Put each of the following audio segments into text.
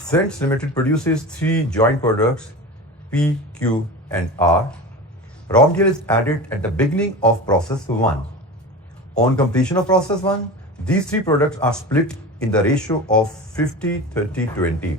Scents Limited produces 3 joint products P, Q and R. Raw material is added at the beginning of process 1. On completion of process 1, these 3 products are split in the ratio of 50, 30, 20.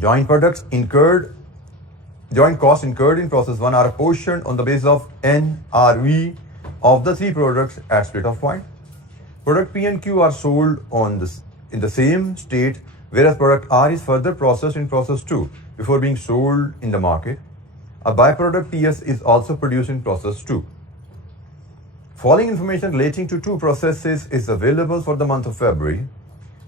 Joint costs incurred in process 1 are apportioned on the basis of NRV of the 3 products at split off point. Product P and Q are sold in the same state, whereas product R is further processed in process 2 before being sold in the market. A byproduct TS is also produced in process 2. Following information relating to 2 processes is available for the month of February.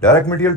Direct material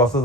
process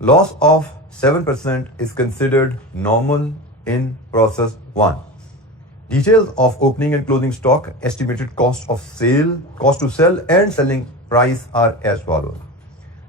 Loss of 7% is considered normal in process 1. Details of opening and closing stock, estimated cost to sell and selling price are as follows.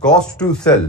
cost to sell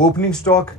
opening stock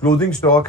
closing stock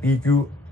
P, Q,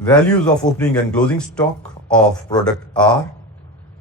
Values of opening and closing stock of product R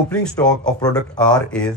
opening stock of product R is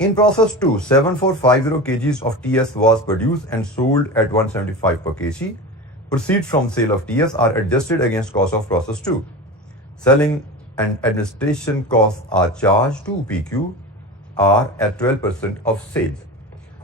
In process 2, 7450 kgs of TS was produced and sold at 175 per kg. Proceeds from sale of TS are adjusted against cost of process 2. Selling and administration costs are charged to PQ are at 12% of sales.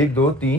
1 2 3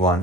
1.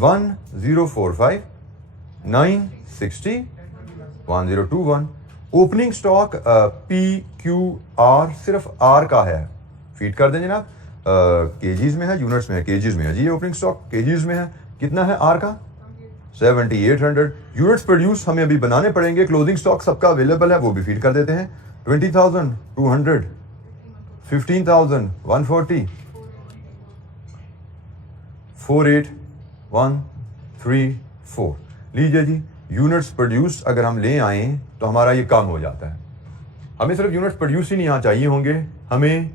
1045 960 1021. Opening stock PQR सिर्फ R का है, feed कर दें जनाब. KGs में है, units में है, केजीज में है जी. ओपनिंग स्टॉक केजीज में है. कितना है R का? 7800. यूनिट्स प्रोड्यूस हमें अभी बनाने पड़ेंगे. क्लोजिंग स्टॉक सबका अवेलेबल है, वो भी फीड कर देते हैं. 20,200, 15,140, 48,134. लीजिए जी, यूनिट्स प्रोड्यूस अगर हम ले आए तो हमारा ये काम हो जाता है. हमें सिर्फ यूनिट्स प्रोड्यूस ही नहीं यहाँ चाहिए होंगे, हमें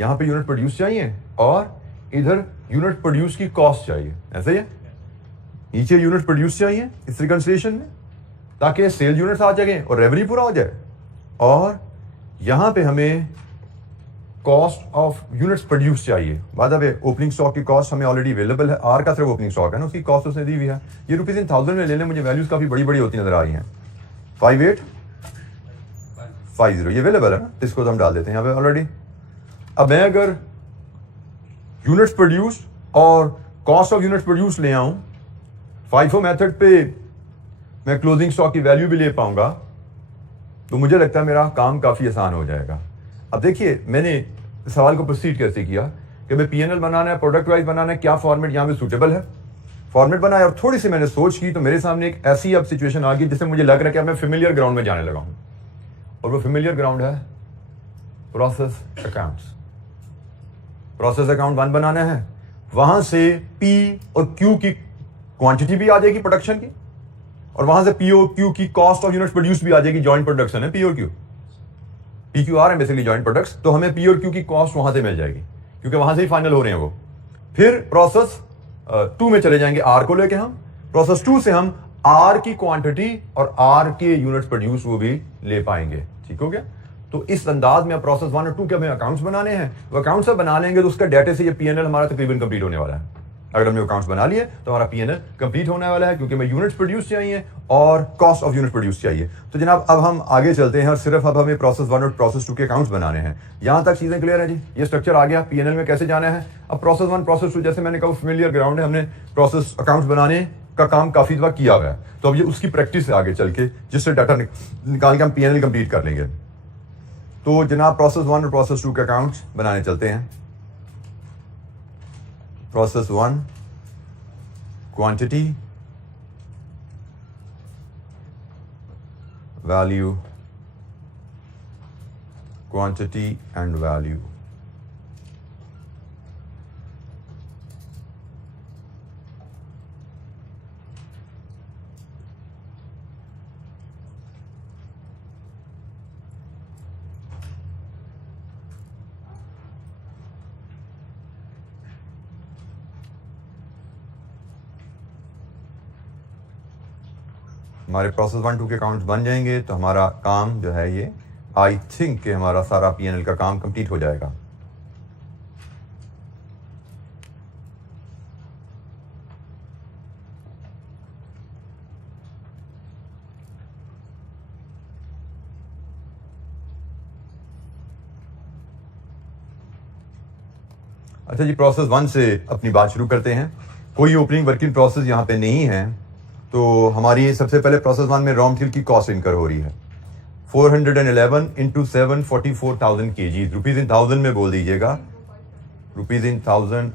यहाँ पे यूनिट प्रोड्यूस चाहिए और इधर यूनिट प्रोड्यूस की कॉस्ट चाहिए. ऐसा ही है, नीचे यूनिट प्रोड्यूस चाहिए इस रिकंसिलिएशन में, ताकि सेल यूनिट्स आ जाए और रेवेन्यू पूरा हो जाए. और यहाँ पे हमें कॉस्ट ऑफ यूनिट्स प्रोड्यूस चाहिए. By the way, opening stock की कॉस्ट हमें ऑलरेडी अवेलेबल है. R का सिर्फ ओपनिंग स्टॉक है ना, उसकी कॉस्ट उसने दी हुई है. ये रुपीज इन थाउजेंड में ले लें, मुझे वैल्यूज काफी बड़ी बड़ी होती नजर आ रही हैं. 5850 ये अवेलेबल है ना, इसको तो हम डाल देते हैं यहाँ पे ऑलरेडी. अब मैं अगर यूनिट्स प्रोड्यूस और कॉस्ट ऑफ यूनिट्स प्रोड्यूस ले आऊं, FIFO मेथड पे मैं क्लोजिंग स्टॉक की वैल्यू भी ले पाऊंगा, तो मुझे लगता है मेरा काम काफी आसान हो जाएगा. अब देखिए, मैंने सवाल को प्रोसीड कैसे किया कि मैं PNL बनाना है, प्रोडक्ट वाइज बनाना है, क्या फॉर्मेट यहाँ पे सूटेबल है. फॉर्मेट बनाया और थोड़ी सी मैंने सोच की तो मेरे सामने एक ऐसी अब सिचुएशन आ गई जिससे मुझे लग रहा है कि अब मैं फेमिलियर ग्राउंड में जाने लगा हूं. और वो फेमिलियर ग्राउंड है प्रोसेस अकाउंट्स. प्रोसेस अकाउंट 1 बनाना है, वहां से P और Q की क्वांटिटी भी आ जाएगी प्रोडक्शन की, और वहां से P और Q की कॉस्ट ऑफ यूनिट्स प्रोड्यूस भी आ जाएगी. जॉइंट प्रोडक्शन है P और Q, PQR है बेसिकली जॉइंट प्रोडक्ट्स. तो हमें P और Q की कॉस्ट वहां से मिल जाएगी क्योंकि वहां से ही फाइनल हो रहे हैं वो. फिर प्रोसेस 2 में चले जाएंगे, R को लेके हम. प्रोसेस 2 से हम R की क्वांटिटी और R के यूनिट्स प्रोड्यूस वो भी ले पाएंगे. ठीक हो गया. तो इस अंदाज में प्रोसेस 1 और 2 के हमें अकाउंट्स बनाने हैं. वो अकाउंट्स से बना लेंगे तो उसका डेटा से ये PNL हमारा तकरीबन कंप्लीट होने वाला है. अगर हमने अकाउंट्स बना लिए तो हमारा PNL कंप्लीट होने वाला है, क्योंकि हमें यूनिट्स प्रोड्यूस चाहिए और कॉस्ट ऑफ यूनिट प्रोड्यूस चाहिए. तो जनाब अब हम आगे चलते हैं और सिर्फ अब हमें प्रोसेस 1 और प्रोसेस 2 के अकाउंट्स बनाने हैं. यहां तक चीजें क्लियर है जी. ये स्ट्रक्चर आ गया, PNL में कैसे जाना है. अब प्रोसेस 1 प्रोसेस 2 जैसे मैंने कहा फेमिलियर ग्राउंड है, हमने प्रोसेस अकाउंट्स बनाने का काम काफी दफा किया हुआ है. तो अब ये उसकी प्रैक्टिस है आगे चल के, जिससे डाटा निकाल के हम PNL कंप्लीट कर लेंगे. तो जनाब प्रोसेस 1 और प्रोसेस 2 के अकाउंट्स बनाने चलते हैं. Process 1 quantity, value, quantity and value. हमारे प्रोसेस 1 2 के अकाउंट्स बन जाएंगे तो हमारा काम जो है ये आई थिंक कि हमारा सारा PNL का काम कंप्लीट हो जाएगा. अच्छा जी, प्रोसेस 1 से अपनी बात शुरू करते हैं. कोई ओपनिंग वर्किंग प्रोसेस यहाँ पे नहीं है, तो हमारी सबसे पहले प्रोसेस 1 में रॉ मटेरियल की कॉस्ट इनकर हो रही है. 411 into 7 44,000 kg. Rupees in thousand में बोल दीजिएगा. रुपीज इन थाउजेंड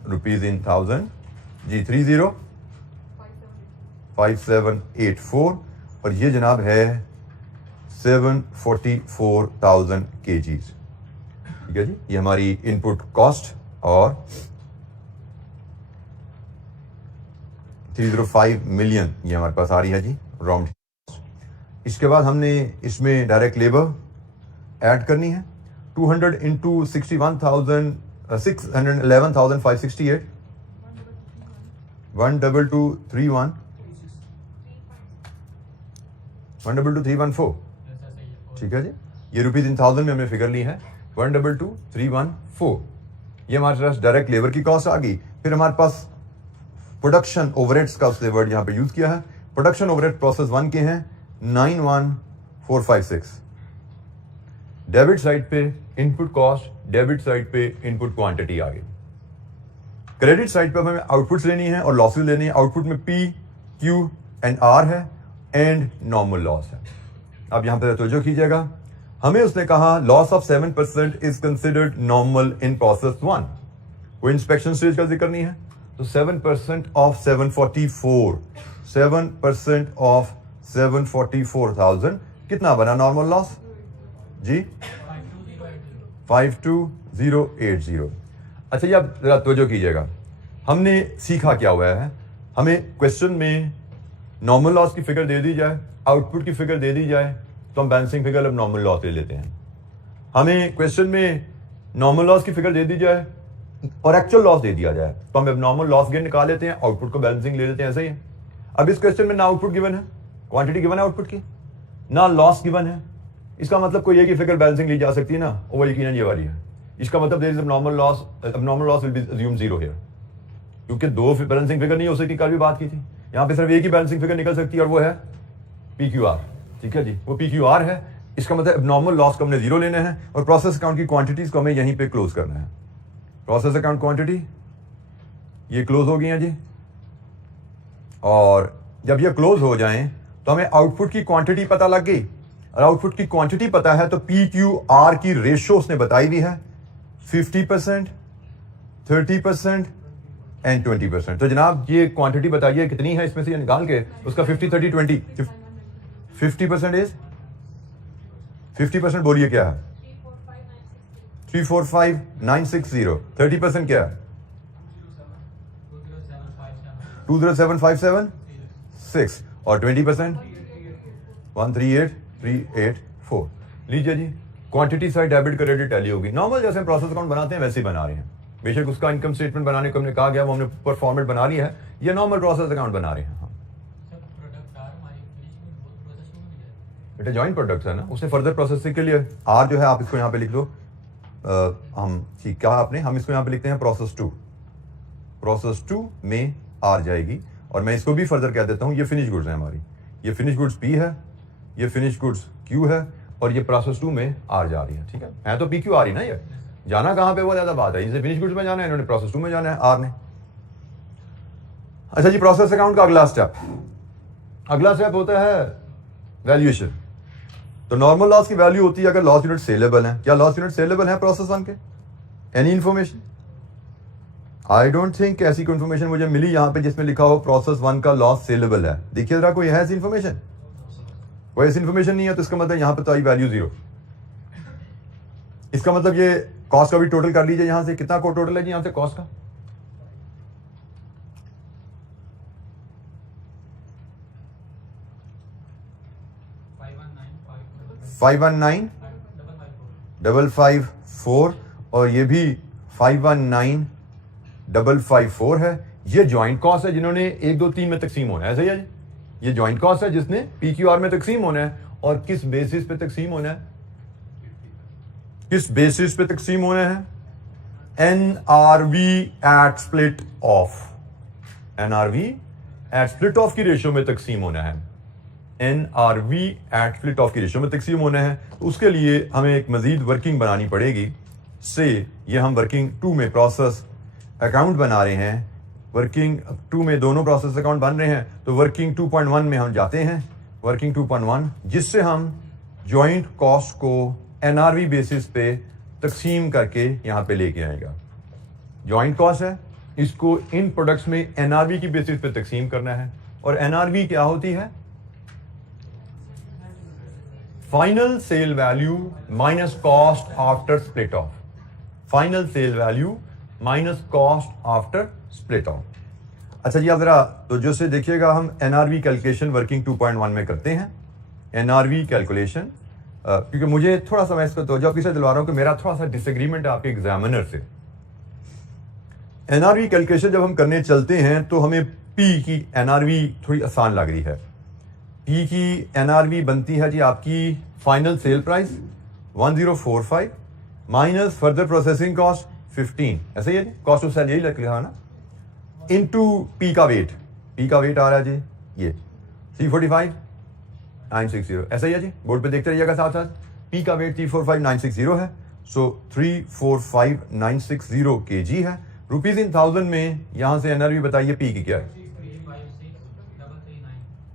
जी. 305784 और ये जनाब है 744,000 kg. ठीक है जी. ये हमारी इनपुट कॉस्ट और 305 मिलियन ये हमारे पास आ रही है जी रॉ मटेरियल. इसके बाद हमने इसमें डायरेक्ट लेबर ऐड करनी है. 200 into 611,568 12231 122,314. ठीक है जी. ये रुपीज इन थाउजेंड में हमने फिगर ली है 122,314. ये हमारे पास डायरेक्ट लेबर की कॉस्ट आ गई. फिर हमारे पास प्रोडक्शन ओवरहेड्स का उसने वर्ड यहां पे यूज किया है. प्रोडक्शन ओवरहेड प्रोसेस 1 के हैं 91456. डेबिट साइड पे इनपुट कॉस्ट, डेबिट साइड पे इनपुट क्वांटिटी आ गई. क्रेडिट साइड पे हमें आउटपुट्स लेनी है और लॉसेस लेनी है. आउटपुट में P, Q, एंड आर है एंड नॉर्मल लॉस है। अब यहां पर तवज्जो कीजिएगा, हमें उसने कहा loss of 7% is considered normal in process 1। कोई इंस्पेक्शन स्टेज का जिक्र नहीं है, तो 7% ऑफ 744, 7% ऑफ 744,000 कितना बना नॉर्मल लॉस जी? 52080। अच्छा जी, अब जरा तवज्जो कीजिएगा, हमने सीखा क्या हुआ है, हमें क्वेश्चन में नॉर्मल लॉस की फिगर दे दी जाए, आउटपुट की फिगर दे दी जाए, तो हम बैलेंसिंग फिगर अब नॉर्मल लॉस ले लेते हैं। हमें क्वेश्चन में नॉर्मल लॉस की फिगर दे दी जाए और एक्चुअल लॉस दे दिया जाए, तो हम अब नॉर्मल लॉस गेन निकाल लेते हैं, आउटपुट को बैलेंसिंग ले लेते हैं। ऐसा ही है। अब इस क्वेश्चन में ना आउटपुट गिवन है, क्वांटिटी गिवन है आउटपुट की, ना लॉस गिवन है, इसका मतलब कोई एक ही फिगर बैलेंसिंग ली जा सकती है ना, वो यकीनन ये वाली है। इसका मतलब there is normal loss will be assume zero here, क्योंकि दो बैलेंसिंग फिगर नहीं हो सकती, कल भी बात की थी। यहाँ पे सिर्फ एक ही बैलेंसिंग फिगर निकल सकती है और वो है PQR। ठीक है जी, वो PQR है। इसका मतलब नॉर्मल लॉस को हमने जीरो लेना है और प्रोसेस अकाउंट की क्वांटिटीज को हमें यहीं पे क्लोज करना है। प्रोसेस अकाउंट क्वांटिटी ये क्लोज हो गई हैं जी, और जब ये क्लोज हो जाएं तो हमें आउटपुट की क्वांटिटी पता लग गई, और आउटपुट की क्वांटिटी पता है तो PQR की रेशियो उसने बताई भी है, 50%, 30% एंड 20%। तो जनाब ये क्वांटिटी बताइए कितनी है, इसमें से निकाल के उसका 50 30 20 50% इज 50% बोलिए क्या है? 345960। 30% क्या है? 207576 और 20% 138384। लीजिए जी, quantity side debit credit tally होगी। नॉर्मल जैसे हम प्रोसेस अकाउंट बनाते हैं वैसे ही बना रहे हैं, बेशक उसका इनकम स्टेटमेंट बनाने को हमने कहा गया, वो हमने ऊपर फॉर्मेट बना रही है, ये नॉर्मल प्रोसेस अकाउंट बना रहे हैं। बेटा जॉइंट प्रोडक्ट्स है ना, उसने फर्दर प्रोसेसिंग के लिए आर जो है आप इसको यहाँ पे लिख लो। हम ठीक कहा आपने, हम इसको यहाँ पे लिखते हैं प्रोसेस 2। प्रोसेस 2 में आर जाएगी, और मैं इसको भी फर्दर कह देता हूँ, ये फिनिश गुड्स है हमारी, ये फिनिश गुड्स P है, ये फिनिश गुड्स Q है, और ये प्रोसेस 2 में आर जा रही है। ठीक है तो PQR ही ना, ये जाना कहाँ पे वो ज्यादा बात है, इसे फिनिश गुड्स में जाना है, इन्होंने प्रोसेस 2 में जाना है आर ने। अच्छा जी, प्रोसेस अकाउंट का अगला स्टेप होता है वैल्यूएशन। तो नॉर्मल लॉस की वैल्यू होती है अगर लॉस यूनिट सेलेबल है। क्या लॉस यूनिट सेलेबल है प्रोसेस 1 के? Any information? I don't think ऐसी कोई इंफॉर्मेशन मुझे मिली यहां पे जिसमें लिखा हो प्रोसेस 1 का लॉस सेलेबल है। देखिए जरा, कोई है ऐसी इंफॉर्मेशन? कोई ऐसी इंफॉर्मेशन नहीं है, तो इसका मतलब यहां पे तो आई वैल्यू जीरो। इसका मतलब ये कॉस्ट का भी टोटल कर लीजिए, यहां से कितना को टोटल है जी यहां से कॉस्ट का? $519,554 और ये भी 519,554 है। ये जॉइंट कॉस्ट है जिन्होंने 1 2 3 में तकसीम होना है, ऐसा ही है जी। ये जॉइंट कॉस्ट है जिसने PQR में तकसीम होना है, और किस बेसिस पे तकसीम होना है? किस बेसिस पे तकसीम होना है? NRV eight split of, NRV eight split of की रेशियो में तकसीम होना है। NRV एट स्प्लिट ऑफ की रेशियो में तकसीम होना है, तो उसके लिए हमें एक मजीद वर्किंग बनानी पड़ेगी। से ये हम वर्किंग 2 में प्रोसेस अकाउंट बना रहे हैं, वर्किंग 2 में दोनों प्रोसेस अकाउंट बन रहे हैं, तो वर्किंग 2.1 में हम जाते हैं, वर्किंग 2.1, जिससे हम जॉइंट कॉस्ट को NRV बेसिस पे तकसीम करके यहाँ पे लेके आएगा। जॉइंट कॉस्ट है, इसको इन प्रोडक्ट्स में NRV की बेसिस पे तकसीम करना है, और NRV क्या होती है? Final sale value minus cost after split off. Final sale value minus cost after split off. अच्छा जी, आप जरा तो जो से देखिएगा, हम NRV कैलकुलेशन वर्किंग 2.1 में करते हैं। NRV कैलकुलेशन, क्योंकि मुझे थोड़ा सा, मैं इसको तवज्जो आपकी से दिलवा रहा हूं कि मेरा थोड़ा सा डिसएग्रीमेंट है आपके एग्जामिनर से। NRV कैलकुलेशन जब हम करने चलते हैं तो हमें P की NRV थोड़ी आसान लग रही है। P की NRV बनती है जी आपकी final sale price 1045 minus further processing cost 15, ऐसा ही है जी, कॉस्ट ऑफ सेल यही लिखा है ना, इनटू P का वेट। P का वेट आ रहा है जी ये 345960, ऐसा ही है जी, बोर्ड पे देखते रहिएगा साथ साथ। P का वेट 345960 है, सो 345960 kg है। रुपीज इन 1000 में यहां से NRV बताइए P की क्या है?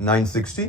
960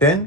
10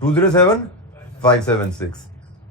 207576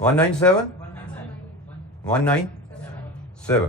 197.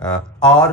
R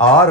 R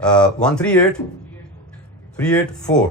138,384.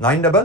9000.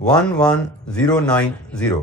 11090.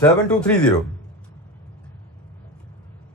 7230.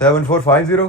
7450,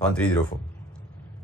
1304.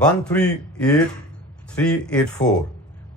138,384.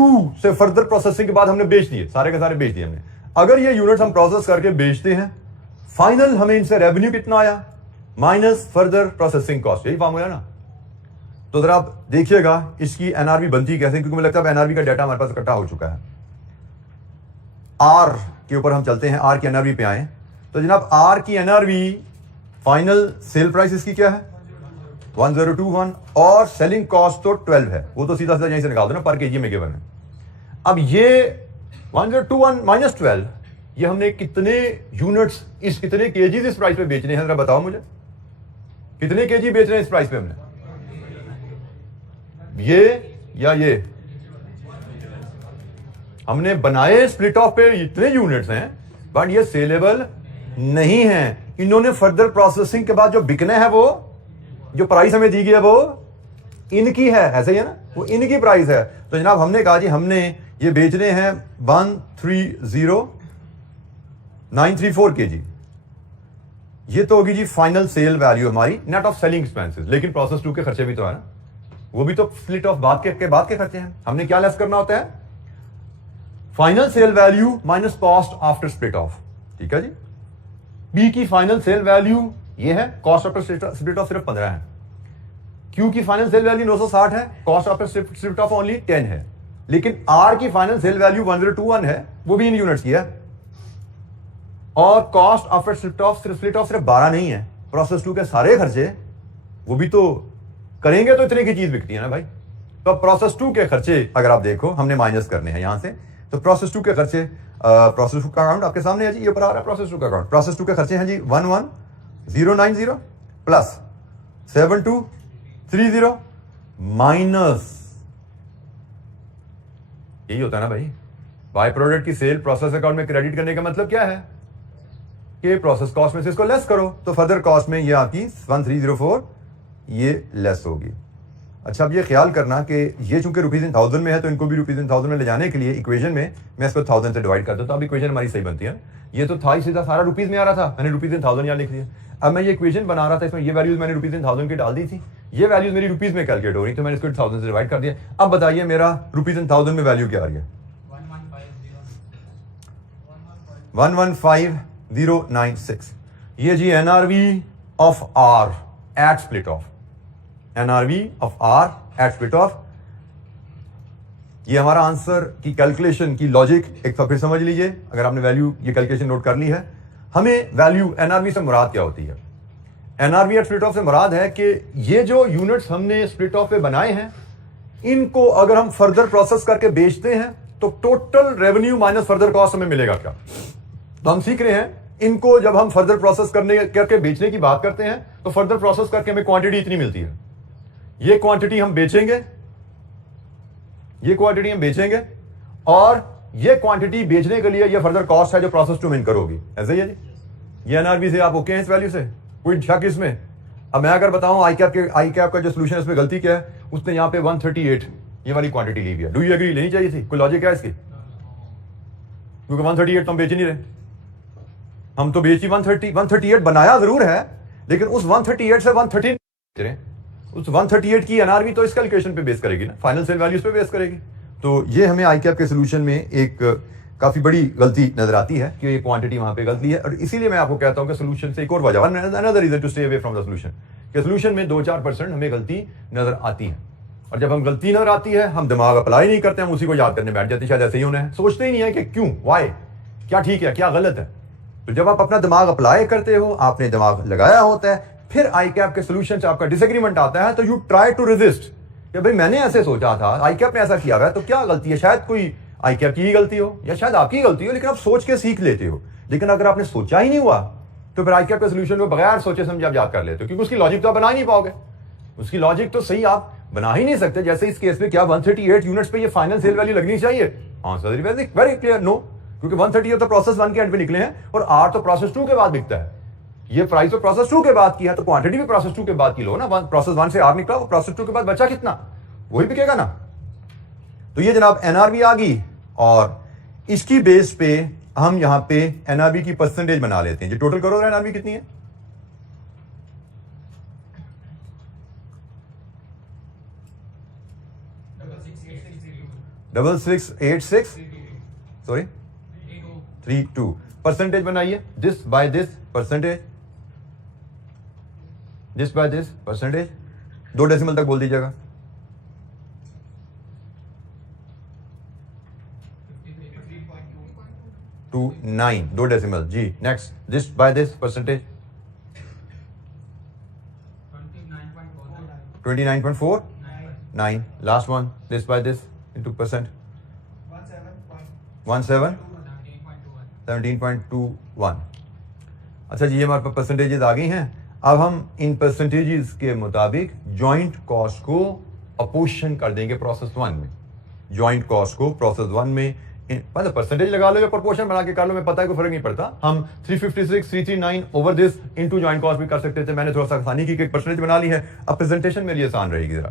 2 से फर्दर प्रोसेसिंग के बाद हमने बेच दिए, सारे के सारे बेच दिए हमने। अगर ये यूनिट्स हम प्रोसेस करके बेचते हैं, फाइनल हमें इनसे रेवेन्यू कितना आया माइनस फर्दर प्रोसेसिंग कॉस्ट, यही फॉर्मूला ना। तो जरा आप देखिएगा इसकी एनआरवी बनती कैसे, क्योंकि मुझे लगता है एनआरवी का डाटा हमारे पास इकट्ठा हो चुका है। आर के ऊपर हम चलते हैं, आर की एनआरवी पे आए। तो जनाब आर की एनआरवी फाइनल सेल प्राइस इसकी क्या है 1021 और सेलिंग कॉस्ट तो 12 है, वो तो सीधा सीधा यहीं से निकाल दो ना, पर केजी में गिवन है। अब ये 1021 माइनस 12, ये हमने कितने यूनिट्स इस कितने केजीज इस प्राइस पे बेचने हैं, जरा बताओ मुझे, कितने केजी बेच रहे हैं इस प्राइस पे हमने, ये या ये? हमने बनाए स्प्लिट ऑफ पे इतने यूनिट्स हैं, बट ये सेलेबल नहीं है। इन्होंने फर्दर प्रोसेसिंग के बाद जो बिकने हैं, वो जो प्राइस हमें दी गई है वो इनकी है, ऐसे ही है ना, वो इनकी प्राइस है। तो जनाब हमने कहा जी हमने ये बेचने हैं 130934 केजी, ये तो होगी जी फाइनल सेल वैल्यू हमारी नेट ऑफ सेलिंग एक्सपेंसेस। लेकिन प्रोसेस 2 के खर्चे भी तो है ना, वो भी तो स्प्लिट ऑफ बाद के खर्चे हैं। हमने क्या लेस करना होता है, final sale value minus cost after split off, ठीक है जी। बी की फाइनल सेल वैल्यू ये है, कॉस्ट आफ्टर स्प्लिट ऑफ सिर्फ 15 है। क्यू की फाइनल सेल वैल्यू 960 है, cost after split of only 10 है। लेकिन आर की फाइनल सेल वैल्यू 1021 है, वो भी इन यूनिट्स की है, और कॉस्ट आफ्टर स्प्लिट ऑफ सिर्फ 12 नहीं है। प्रोसेस 2 के सारे खर्चे वो भी तो करेंगे तो इतने की चीज बिकती है ना भाई। तो प्रोसेस 2 के खर्चे अगर आप देखो हमने माइनस करने हैं यहां से, तो प्रोसेस 2 के खर्चे, प्रोसेस 2 का अकाउंट आपके सामने है जी, ये ऊपर आ रहा है प्रोसेस 2 का अकाउंट। प्रोसेस 2 के खर्चे हैं जी 11090 प्लस 7230 माइनस, यही होता है ना भाई, बाय प्रोडक्ट की सेल प्रोसेस अकाउंट में क्रेडिट करने का मतलब क्या है कि प्रोसेस कॉस्ट में से इसको लेस करो, तो फर्दर कॉस्ट में ये आपकी 1304 ये लेस होगी। अच्छा, अब ये ख्याल करना कि ये चूंकि रुपीज इन थाउजेंड में है, तो इनको भी रुपीज इन थाउजेंड में ले जाने के लिए इक्वेशन में मैं इसको 1000 से डिवाइड कर दूं, तो अब इक्वेशन हमारी सही बनती है। ये तो था ही सीधा सारा रुपीज में आ रहा था, मैंने रुपीज इन थाउजेंड यहाँ लिख दिया। अब मैं ये इक्वेशन बना रहा था, इसमें ये वैल्यूज मैंने रुपीज इन थाउजेंड की डाल दी थी, ये वैल्यूज मेरी रुपीज में कैलकुलेट हो रही, तो मैंने इसको 1000 से डिवाइड कर दिया। अब बताइए मेरा रुपीज इन थाउजेंड में वैल्यू क्या आ रही है, 115096। ये जी NRV of R at split off, NRV of R at split off, ये हमारा आंसर की कैलकुलेशन की लॉजिक एक बार फिर समझ लीजिए। अगर आपने वैल्यू ये कैलकुलेशन नोट कर ली है, हमें वैल्यू एनआरवी से मुराद क्या होती है, एनआरवी एट स्प्लिट ऑफ से मुराद है कि ये जो यूनिट्स हमने स्प्लिट ऑफ पे बनाए हैं, इनको अगर हम फर्दर प्रोसेस करके बेचते हैं तो total revenue minus further cost हमें मिलेगा क्या। तो हम सीख रहे हैं, इनको जब हम फर्दर प्रोसेस करके बेचने की बात करते हैं, तो फर्दर प्रोसेस करके हमें क्वांटिटी इतनी मिलती है, ये क्वांटिटी हम बेचेंगे, ये क्वांटिटी हम बेचेंगे, और ये क्वांटिटी बेचने के लिए ये फर्दर कॉस्ट है जो प्रोसेस 2 में करोगी। ऐसे ही है जी, ये एनआरवी से आप ओके हैं इस वैल्यू से, कोई शक इसमें? अब मैं अगर बताऊं आई कैप का जो सोल्यूशन है इसमें गलती क्या है, उसने यहां पे 138 ये वाली क्वांटिटी ली है। Do you agree? लेनी चाहिए थी, कोई लॉजिक है इसकी? क्योंकि 138 तो हम बेच नहीं रहे, हम तो बेची 138 बनाया जरूर है, लेकिन उस 138 से 113 उस 138 की एनआरवी तो इस कैलकुलेशन पे बेस करेगी ना, फाइनल सेल वैल्यूज पे बेस करेगी। तो ये हमें आई कैप के सोल्यूशन में एक काफी बड़ी गलती नजर आती है कि ये क्वांटिटी वहां पे गलती है, और इसीलिए मैं आपको कहता हूं कि सोल्यूशन से एक और वजह, another reason to stay away from the solution, कि सोल्यूशन में 2-4% हमें गलती नजर आती है, और जब हम गलती नजर आती है हम दिमाग अप्लाई नहीं करते, हम उसी को याद करने बैठ जाते हैं, शायद ऐसे ही होना है, सोचते ही नहीं है कि क्यों, वाई, क्या ठीक है क्या गलत है। तो जब आप अपना दिमाग अप्लाई करते हो, आपने दिमाग लगाया होता है, फिर आई कैप के सोल्यूशन से आपका डिसएग्रीमेंट आता है, तो यू ट्राई टू रेजिस्ट कि भाई मैंने ऐसे सोचा था, आई कैप ने ऐसा किया है, तो क्या गलती है, शायद कोई आई कैप की ही गलती हो या शायद आपकी गलती हो, लेकिन आप सोच के सीख लेते हो। लेकिन अगर आपने सोचा ही नहीं हुआ, तो फिर आई कैप के सोल्यूशन को बगैर सोचे समझे आप याद कर लेते हो, क्योंकि उसकी लॉजिक तो आप बना ही नहीं पाओगे, उसकी लॉजिक तो सही आप बना ही नहीं सकते। जैसे इस केस में क्या 138 यूनिट्स पे ये फाइनल सेल वैल्यू लगनी चाहिए? Answer is very clear, no, क्योंकि 138 तो प्रोसेस 1 के एंड पे निकले हैं, और आर तो प्रोसेस 2 के बाद बिकता है। ये प्राइस तो प्रोसेस 2 के बाद की है, तो क्वांटिटी भी प्रोसेस 2 के बाद की लो ना, प्रोसेस 1 से आर निकला, वो प्रोसेस 2 के बाद बचा कितना, वही बिकेगा ना। तो ये जनाब एनआरवी आ गई, और इसकी बेस पे हम यहां पे एनआरवी की परसेंटेज बना लेते हैं। जो टोटल करो एनआरवी कितनी है, 6686 सॉरी 32 परसेंटेज बनाइए this by this percentage 2 decimal तक बोल दीजिएगा. 29 2 डेसिमल जी. Next this by this percentage 29.49. Last one this by this into percent 17.21. अच्छा जी, ये हमारे पास परसेंटेजेस आ गई हैं. अब हम इन परसेंटेजेस के मुताबिक जॉइंट कॉस्ट को अपोजिशन कर देंगे प्रोसेस 1 में. जॉइंट कॉस्ट को प्रोसेस 1 में मतलब परसेंटेज लगा लो या प्रोपोर्शन बना के कर लो, मैं पता है कोई फर्क नहीं पड़ता. हम 356 over this into joint cost भी कर सकते थे. मैंने थोड़ा सा आसानी की एक परसेंटेज बना ली है. अब प्रेजेंटेशन मेरी आसान रहेगी जरा.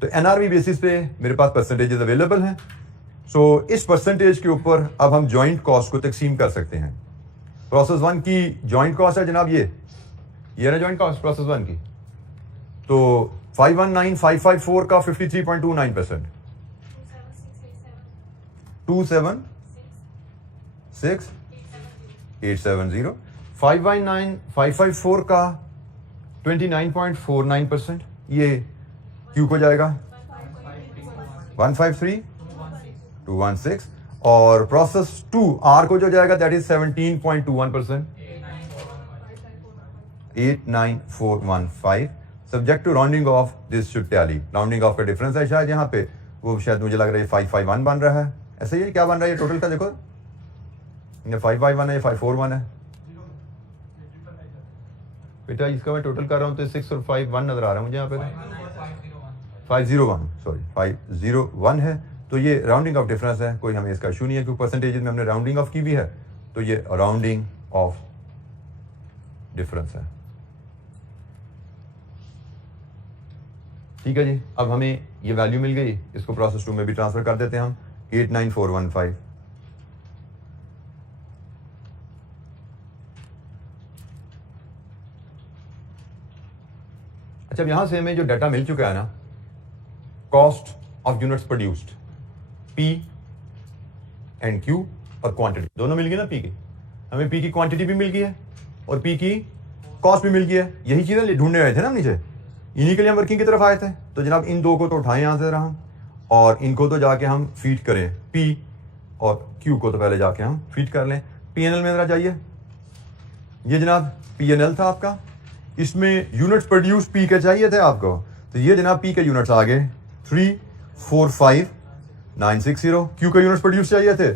तो एनआरवी बेसिस पे मेरे पास परसेंटेजेस अवेलेबल हैं. सो इस परसेंटेज के ऊपर अब हम जॉइंट कॉस्ट को तकसीम कर सकते हैं. प्रोसेस 1 की जॉइंट कॉस्ट है जनाब ये ना जॉइंट कॉस्ट प्रोसेस 1 की. तो 519554 का 53.29%. 276,870. 519554 का 29.49%. ये क्यू को जाएगा 153,216. और प्रोसेस 2 आर को जो जाएगा that is 17.21%. 89415. Subject to rounding off this should tally. Rounding off का डिफरेंस है शायद यहाँ पे, वो शायद मुझे लग रहा है 551 बन रहा है. ऐसे ही क्या बन रहा है ये टोटल का देखो, ये 551 है, ये 541 है. बेटा इसका मैं टोटल कर रहा हूँ तो 6 और 5 1 नजर आ रहा है मुझे यहाँ पे. 501 सॉरी 501 है. तो ये राउंडिंग ऑफ डिफरेंस है, कोई हमें इसका इशू नहीं है क्योंकि परसेंटेज में हमने राउंडिंग ऑफ की भी है. तो ये राउंडिंग ऑफ डिफरेंस है. ठीक है जी. अब हमें ये वैल्यू मिल गई, इसको प्रोसेस 2 में भी ट्रांसफर कर देते हैं हम. 89415. अच्छा, अब यहां से हमें जो डाटा मिल चुका है ना, cost of units produced, P and Q और क्वांटिटी दोनों मिल गई ना. पी की हमें पी की क्वांटिटी भी मिल गई है और पी की कॉस्ट भी मिल गई है. यही चीजें ढूंढने आए थे ना हम नीचे, इन्हीं के लिए हम वर्किंग की तरफ आए थे. तो जनाब इन दो को तो उठाएं यहां से जरा हम, और इनको तो जाके हम फीड करें. पी और क्यू को तो पहले जाके हम फीड कर लें. पीएनएल में जरा जाइए. ये जनाब पीएनएल था आपका, इसमें यूनिट्स प्रोड्यूस पी के चाहिए थे आपको. तो ये जनाब पी के यूनिट्स आ गए 345,960. क्यू के यूनिट्स प्रोड्यूस चाहिए थे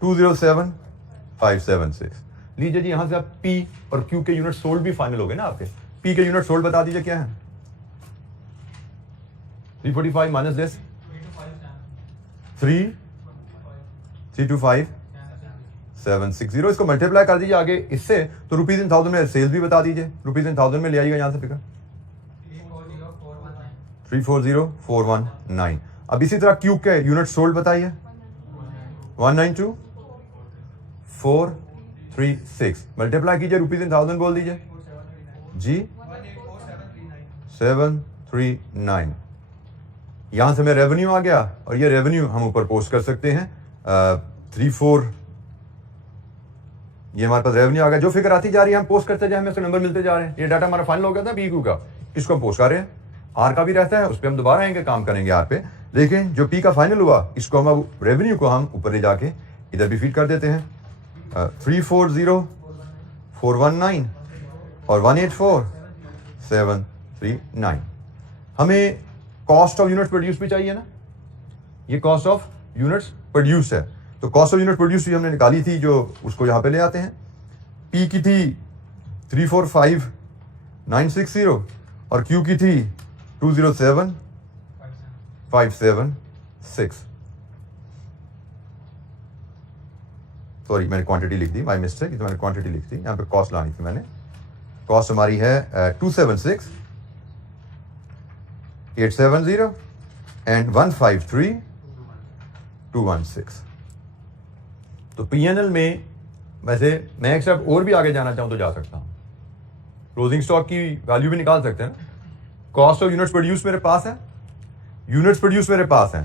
207,576. लीजिए जी, यहां से आप पी और क्यू के यूनिट सोल्ड भी फाइनल हो गए ना आपके. पी के यूनिट सोल्ड बता दीजिए क्या है. 345 माइनस दिस 325,760. इसको मल्टीप्लाई कर दीजिए आगे इससे, तो रुपीज इन थाउजेंड में सेल्स भी बता दीजिए. रुपीज इन थाउजेंड में ले आइएगा यहां से फिगर 340,419. अब इसी तरह क्यू के यूनिट सोल्ड बताइए 192,436. मल्टीप्लाई कीजिए, रुपीज इन थाउजेंड बोल दीजिए जी 739. यहां से हमें रेवेन्यू आ गया और ये रेवेन्यू हम ऊपर पोस्ट कर सकते हैं 34. ये हमारे पास रेवेन्यू आ गया. जो फिगर आती जा रही है हम पोस्ट करते जाए, हमें नंबर मिलते जा रहे हैं. ये डाटा हमारा फाइनल हो गया था पी का, इसको हम पोस्ट कर रहे हैं. आर का भी रहता है, उस पर हम दोबारा आएंगे, काम करेंगे आर पे. लेकिन जो पी का फाइनल हुआ इसको हम अब रेवेन्यू को हम ऊपर ले जाके इधर भी फीड कर देते हैं. 340,419 और 184,739. हमें कॉस्ट ऑफ यूनिट्स प्रोड्यूस भी चाहिए ना. ये कॉस्ट ऑफ यूनिट्स प्रोड्यूस है, तो कॉस्ट ऑफ यूनिट प्रोड्यूस भी हमने निकाली थी, जो उसको यहां पे ले आते हैं. पी की थी 345,960 और क्यू की थी 207,576. सॉरी मैंने क्वांटिटी लिख दी, माय मिस्टेक. तो मैंने क्वांटिटी लिख दी, यहाँ पे कॉस्ट लानी थी मैंने. कॉस्ट हमारी है 276,870 एंड 153,216. तो पीएनएल में वैसे मैं एक स्टेप और भी आगे जाना चाहूं तो जा सकता हूं. क्लोजिंग स्टॉक की वैल्यू भी निकाल सकते हैं ना. कॉस्ट ऑफ यूनिट्स प्रोड्यूस मेरे पास है, यूनिट्स प्रोड्यूस मेरे पास है,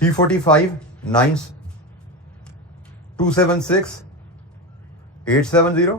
345,276,870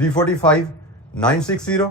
345,960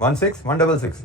16166.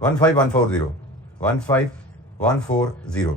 15140.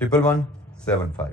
1175.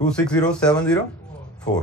260,704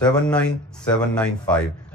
79795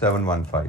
715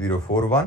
041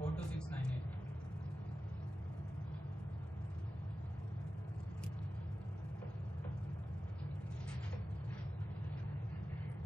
42698.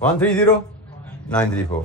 130,934.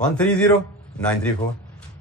130,934.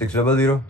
600.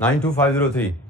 92503.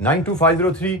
92503.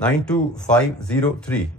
92503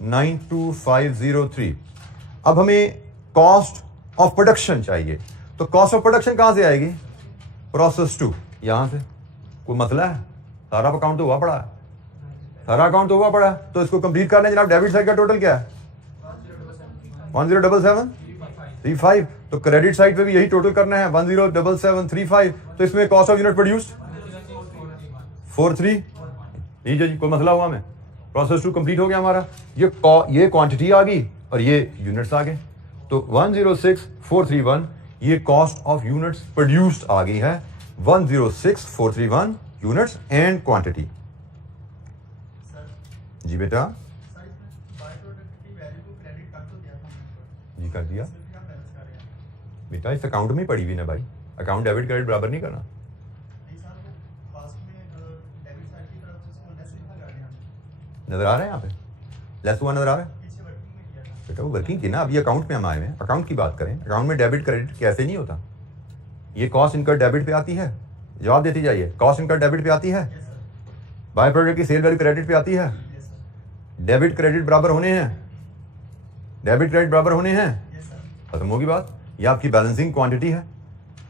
92503. अब हमें कॉस्ट ऑफ प्रोडक्शन चाहिए, तो कॉस्ट ऑफ प्रोडक्शन कहां से आएगी? प्रोसेस 2, यहां से. कोई मसला है? सारा अकाउंट तो हुआ पड़ा है, सारा अकाउंट तो हुआ पड़ा है. तो इसको कंप्लीट करना है जनाब. डेबिट साइड का टोटल क्या है? 107735. तो क्रेडिट साइड पे भी यही टोटल करना है, 107735. तो इसमें कॉस्ट ऑफ यूनिट प्रोड्यूस्ड 43. लीजिए जी, कोई मसला हुआ हमें? प्रोसेस 2 कंप्लीट हो गया हमारा. ये क्वांटिटी आ गई और ये यूनिट्स आ गए. तो 106431 ये कॉस्ट ऑफ यूनिट्स प्रोड्यूस्ड आ गई है. 106431 यूनिट्स एंड क्वांटिटी. जी बेटा, जी कर दिया बेटा. इस अकाउंट में पड़ी हुई ना भाई. अकाउंट डेबिट क्रेडिट बराबर नहीं करना. नजर आ रहा है यहाँ पे? लेस हुआ नजर आ रहा है बेटा? वो वर्किंग की ना. अब ये अकाउंट में हम आए हैं, अकाउंट की बात करें. अकाउंट में डेबिट क्रेडिट कैसे नहीं होता? ये कॉस्ट इनकर डेबिट पे आती है. जवाब देती जाइए. कॉस्ट इनकर डेबिट पे आती है, बाय प्रोडक्ट की सेल वैल्यू क्रेडिट पे आती है. डेबिट क्रेडिट बराबर होने हैं, डेबिट क्रेडिट बराबर होने हैं. खत्म होगी बात. ये आपकी बैलेंसिंग क्वांटिटी है.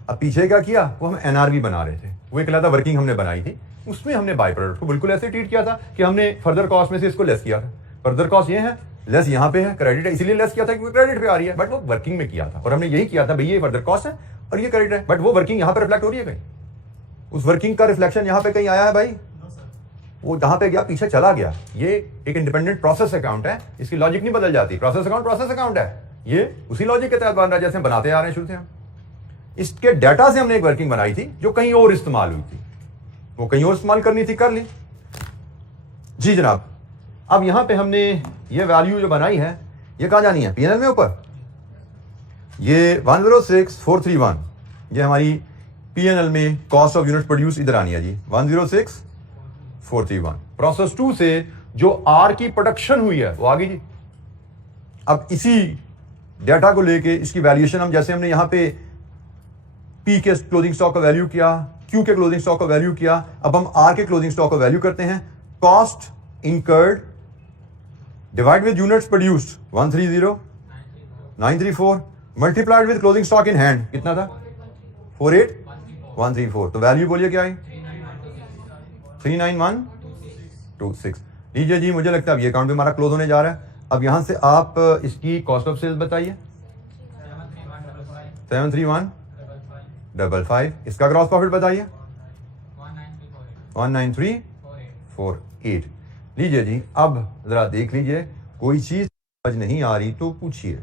अब पीछे क्या किया? वो हम एनआरवी बना रहे थे. वो एक लाता वर्किंग हमने बनाई थी, उसमें हमने बाय प्रोडक्ट को बिल्कुल ऐसे ट्रीट किया था कि हमने फर्दर कॉस्ट में से इसको लेस किया था. फर्दर कॉस्ट ये है, लेस यहाँ पे है, क्रेडिट है, इसीलिए लेस किया था क्योंकि क्रेडिट पे आ रही है. बट वो वर्किंग में किया था और हमने यही किया था, भैया ये फर्दर कॉस्ट है और ये क्रेडिट है. बट वो वर्किंग यहाँ पे रिफ्लेक्ट हो रही है कहीं? उस वर्किंग का रिफ्लेक्शन यहाँ पे कहीं आया है भाई? वो जहां पे गया पीछे चला गया. ये एक इंडिपेंडेंट प्रोसेस अकाउंट है, इसकी लॉजिक नहीं बदल जाती. प्रोसेस अकाउंट है, ये उसी लॉजिक के तहत बन रहा है जैसे हम बनाते आ रहे हैं शुरू से. हम इसके डाटा से हमने एक वर्किंग बनाई थी जो कहीं और इस्तेमाल हुई थी. वो कहीं और इस्तेमाल करनी थी, कर ली. जी जनाब. अब यहां पे हमने ये वैल्यू जो बनाई है, ये कहां जानी है? पीएनएल में ऊपर. ये 106431 ये हमारी पीएनएल में कॉस्ट ऑफ यूनिट प्रोड्यूस इधर आनी है जी. 106431 प्रोसेस 2 से जो आर की प्रोडक्शन हुई है वो आ गई जी. अब इसी डेटा को लेके इसकी वैल्यूएशन हम, जैसे हमने यहां पे पी के क्लोजिंग स्टॉक का वैल्यू किया, क्यू के क्लोजिंग स्टॉक का वैल्यू किया, अब हम आर के क्लोजिंग स्टॉक का वैल्यू करते हैं. Cost incurred divide with units produced 130934 multiplied with closing stock in hand कितना था? 48134. तो वैल्यू बोलिए क्या आई? 39126. लीजिए जी, मुझे लगता है अब ये अकाउंट भी हमारा क्लोज होने जा रहा है. अब यहां से आप इसकी कॉस्ट ऑफ सेल्स बताइए. 73155. इसका ग्रॉस प्रॉफिट बताइए. 19348. लीजिए जी, अब जरा देख लीजिए, कोई चीज समझ नहीं आ रही तो पूछिए.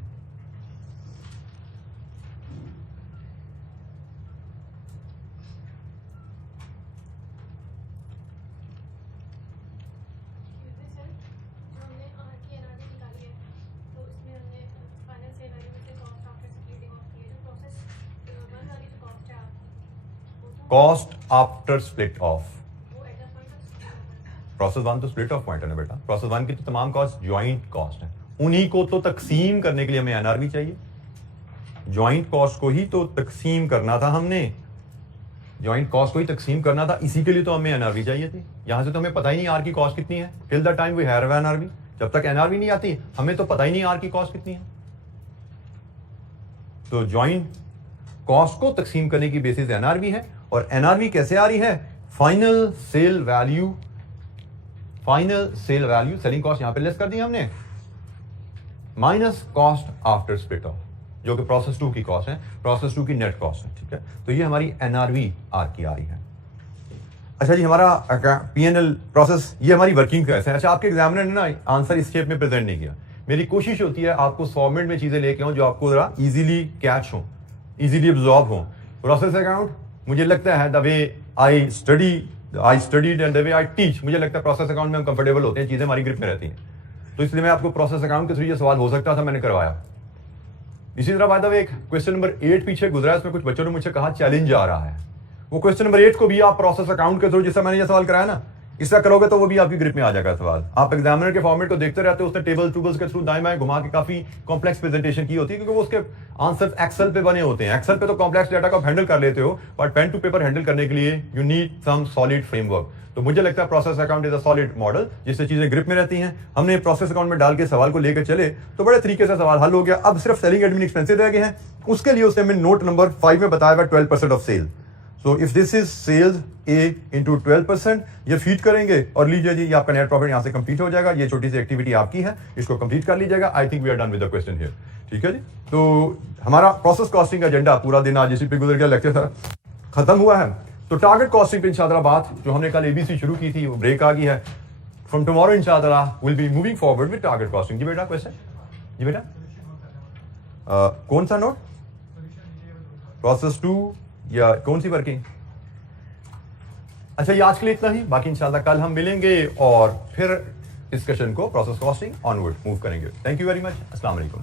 Cost after split of. Process 1 तो स्प्लिट ऑफ पॉइंट है ना बेटा. प्रोसेस 1 की तो तमाम कॉस्ट ज्वाइंट कॉस्ट है. उन्हीं को तो तकसीम करने के लिए हमें एनआरवी चाहिए. ज्वाइंट कॉस्ट को ही तो तकसीम करना था हमने. ज्वाइंट कॉस्ट को ही तकसीम करना था, इसी के लिए तो हमें एनआरवी चाहिए थी. यहां से तो हमें पता ही नहीं आर की कॉस्ट कितनी है. Till the time we have NRV, जब तक एनआरवी नहीं आती हमें तो पता ही नहीं आर की कॉस्ट कितनी है. तो ज्वाइंट कॉस्ट को तकसीम करने की बेसिस एनआरवी है. और एनआरवी कैसे आ रही है? Final sale value. Selling cost यहां पे लेस कर दी हमने, minus cost after split off, जो कि प्रोसेस 2 की कॉस्ट है, प्रोसेस 2 की नेट कॉस्ट है. ठीक है, तो ये हमारी एनआरवी आर की आ रही है. अच्छा जी, हमारा पीएनएल प्रोसेस, ये हमारी वर्किंग कैसे है. अच्छा, आपके एग्जामिनर ने ना आंसर इस शेप में प्रेजेंट नहीं किया. मेरी कोशिश होती है आपको फॉर्मेट में चीजें लेके आऊं जो आपको जरा इजीली कैच हो, इजीली एब्जॉर्ब हो. प्रोसेस अकाउंट, मुझे लगता है the way I studied and the way I teach, मुझे लगता है प्रोसेस अकाउंट में हम कंफर्टेबल होते हैं, चीजें हमारी ग्रिप में रहती हैं. तो इसलिए मैं आपको प्रोसेस अकाउंट के थ्रू ये सवाल हो सकता था, मैंने करवाया. इसी तरह बाय द वे एक क्वेश्चन नंबर 8 पीछे गुजरा है, इसमें कुछ बच्चों ने मुझसे कहा चैलेंज आ रहा है. वो क्वेश्चन नंबर 8 को भी आप प्रोसेस अकाउंट के थ्रू, जैसा मैंने ये सवाल कराया ना, इस तरह करोगे तो वो भी आपकी ग्रिप में आ जाएगा सवाल। आप एग्जामिनर के फॉर्मेट को देखते रहते हो, उसने टेबल टूबल्स के थ्रू दाएं बाएं घुमा के काफी कॉम्प्लेक्स प्रेजेंटेशन की होती है, क्योंकि वो उसके आंसर्स एक्सेल पे बने होते हैं। एक्सेल पे तो कॉम्प्लेक्स डाटा को आप हैंडल कर लेते हो, but pen to paper handle करने के लिए you need some solid framework. तो मुझे लगता है process account is a solid model, जिससे चीजें ग्रिप में रहती हैं। हमने प्रोसेस अकाउंट में डाल के सवाल को लेकर चले तो बड़े तरीके से सवाल हल हो गया। अब सिर्फ सेलिंग एडमिन एक्सपेंसेस रह गए हैं, उसके लिए उसने हमें नोट नंबर 5 में बताया हुआ 12% of sale. So if this is sales A into 12%, ये फीड करेंगे और लीजिए जी, ये आपका नेट प्रॉफिट यहाँ से कंप्लीट हो जाएगा। ये छोटी सी एक्टिविटी आपकी है, इसको कंप्लीट कर लीजिएगा। I think we are done with the question here. ठीक है जी, तो हमारा प्रोसेस कॉस्टिंग का एजेंडा पूरा दिन आज इसी पे गुजर गया, लेक्चर था खत्म हुआ है। तो टारगेट कॉस्टिंग पे इंशाअल्लाह बात जो हमने कल एबीसी शुरू की थी वो ब्रेक आ गई है। फ्रॉम टुमारो इंशाअल्लाह will be moving forward with target costing. जी बेटा क्वेश्चन, जी बेटा कौन सा नोट, प्रोसेस 2 या कौन सी वर्किंग? अच्छा, ये आज के लिए इतना ही, बाकी इंशाल्लाह कल हम मिलेंगे और फिर डिस्कशन को प्रोसेस कॉस्टिंग ऑनवर्ड मूव करेंगे। थैंक यू वेरी मच, अस्सलाम वालेकुम।